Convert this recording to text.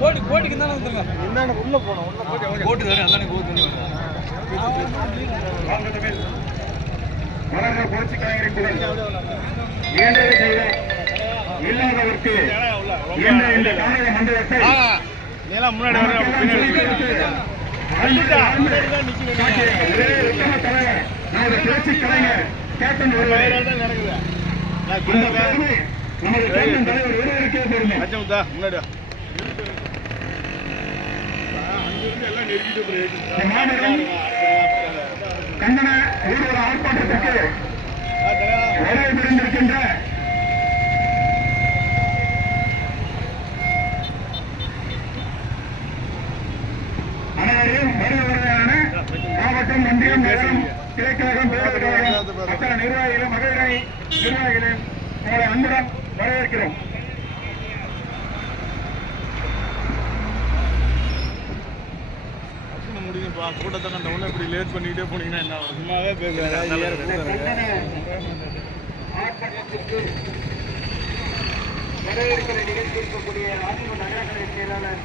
கோடி கோடிக்கு தானே வந்துருங்க உள்ள போனோம் உள்ள கோட்டு தானே அதானே கோட்டு வளர்ந்த புரட்சி கலைஞரின் புகழ் இயன்றதை செய்த இல்லாதவர்க்கு என்ற இந்த காணொலி மண்டலத்தை நமது புரட்சி கலைஞர் கேப்டன் ஒருவரே. நமது கேப்டன் தலைவர் ஒருவருக்கே பெருமை முன்னாடி மாநிலம் கண்டன ஊர்வல ஆர்ப்பாட்டத்திற்கு வருகை புரிந்திருக்கின்ற அனைவரையும் வருகிறவர்களான மாவட்டம் ஒன்றியம் நகரம் கிளைக்கழகம் பேரவைக் கழகம் அத்தனை நிர்வாகிகளும் மகளிரணி நிர்வாகிகளும் உங்களை அன்புடன் வரவேற்கிறோம். கூட்டத்தை கண்ட உடனே இப்படி லேட் பண்ணிக்கிட்டே போனீங்கன்னா என்ன? சும்மாவே பேசுகிறேன் நிகழ்ச்சி இருக்கக்கூடிய நகரக்கலை செயலாளர்